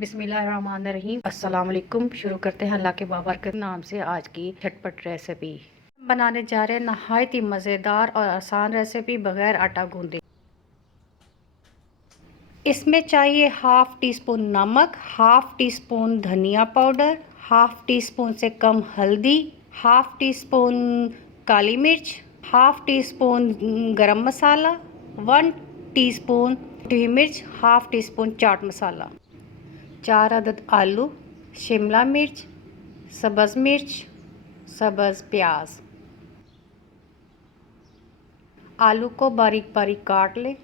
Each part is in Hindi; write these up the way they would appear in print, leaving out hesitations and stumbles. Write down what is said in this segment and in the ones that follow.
बिस्मिल्लाहिर्रहमानिर्रहीम। अस्सलाम वालेकुम। शुरू करते हैं अल्लाह के बाबरकत नाम से आज की झटपट रेसिपी। बनाने जा रहे हैं नहायत ही मज़ेदार और आसान रेसिपी बग़ैर आटा गूंदे। इसमें चाहिए हाफ़ टी स्पून नमक, हाफ़ टी स्पून धनिया पाउडर, हाफ़ टी स्पून से कम हल्दी, हाफ़ टी स्पून काली मिर्च, हाफ़ टी स्पून गरम मसाला, 1 टीस्पून हरी मिर्च, half tea spoon chaat masala, 4 अदद आलू, शिमला मिर्च, सब्ज़ मिर्च, सब्ज़ प्याज। आलू को बारीक बारीक काट लें।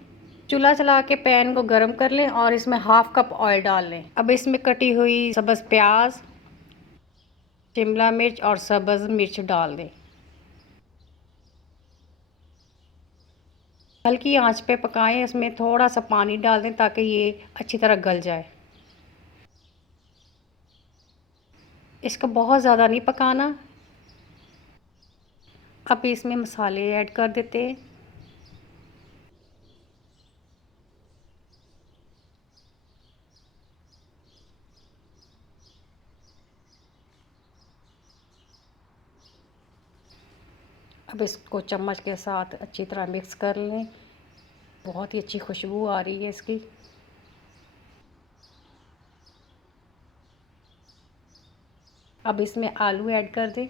चूल्हा चला के पैन को गर्म कर लें और इसमें हाफ़ कप ऑयल डाल लें। अब इसमें कटी हुई सब्ज़ प्याज, शिमला मिर्च और सब्ज़ मिर्च डाल दें। हल्की आंच पे पकाएं। इसमें थोड़ा सा पानी डाल दें ताकि ये अच्छी तरह गल जाए। इसको बहुत ज़्यादा नहीं पकाना। अब इसमें मसाले ऐड कर देते हैं। अब इसको चम्मच के साथ अच्छी तरह मिक्स कर लें। बहुत ही अच्छी खुशबू आ रही है इसकी। अब इसमें आलू ऐड कर दें।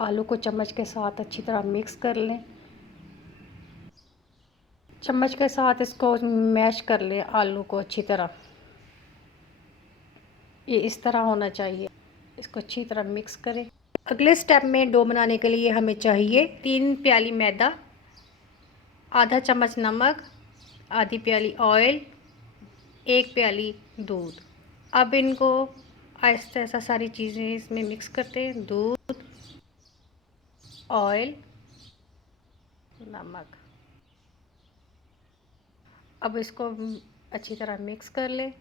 आलू को चम्मच के साथ अच्छी तरह मिक्स कर लें। चम्मच के साथ इसको मैश कर लें आलू को अच्छी तरह। ये इस तरह होना चाहिए। इसको अच्छी तरह मिक्स करें। अगले स्टेप में डो बनाने के लिए हमें चाहिए 3 प्याली मैदा, आधा चम्मच नमक, आधी प्याली ऑयल, 1 प्याली दूध। अब इनको आहिस्ता आहिस्ता सारी चीज़ें इसमें मिक्स करते हैं। दूध, ऑयल, नमक। अब इसको अच्छी तरह मिक्स कर लें।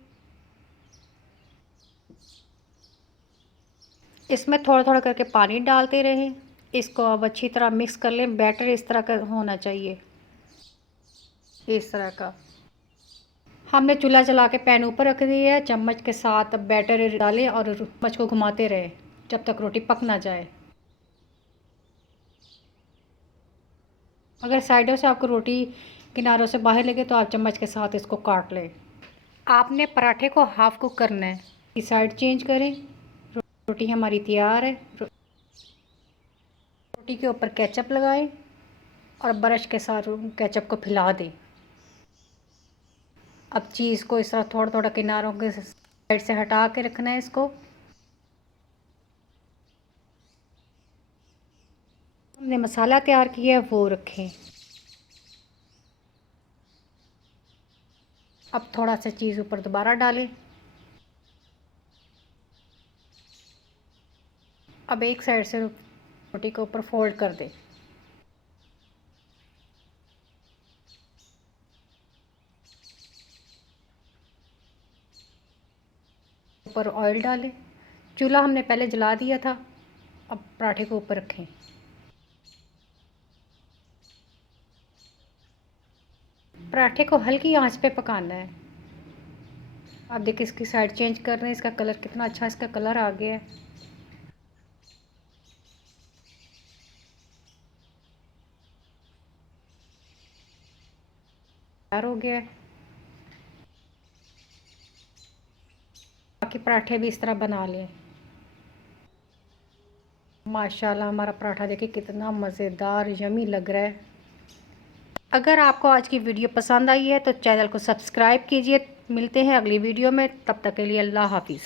इसमें थोड़ा थोड़ा करके पानी डालते रहें। इसको अब अच्छी तरह मिक्स कर लें। बैटर इस तरह का होना चाहिए, इस तरह का। हमने चूल्हा जला के पैन ऊपर रख दिया है। चम्मच के साथ बैटर डालें और चम्मच को घुमाते रहें जब तक रोटी पक ना जाए। अगर साइडों से आपको रोटी किनारों से बाहर लगे तो आप चम्मच के साथ इसको काट लें। आपने पराठे को हाफ़ कुक करना है। इस साइड चेंज करें। रोटी हमारी तैयार है। रोटी के ऊपर केचप लगाएं और ब्रश के साथ केचप को फैला दें। अब चीज़ को इस तरह थोड़ा थोड़ा किनारों के साइड से हटा के रखना है। इसको हमने मसाला तैयार किया है वो रखें। अब थोड़ा सा चीज़ ऊपर दोबारा डालें। अब एक साइड से रोटी को ऊपर फोल्ड कर दें। ऊपर ऑयल डालें। चूल्हा हमने पहले जला दिया था। अब पराठे को ऊपर रखें। पराठे को हल्की आंच पे पकाना है। अब देखिए इसकी साइड चेंज कर रहे हैं। इसका कलर कितना अच्छा इसका कलर आ गया है। तैयार हो गया है। बाकी पराठे भी इस तरह बना लें। माशाल्लाह हमारा पराठा देखिए कितना मज़ेदार यमी लग रहा है। अगर आपको आज की वीडियो पसंद आई है तो चैनल को सब्सक्राइब कीजिए। मिलते हैं अगली वीडियो में। तब तक के लिए अल्लाह हाफिज़।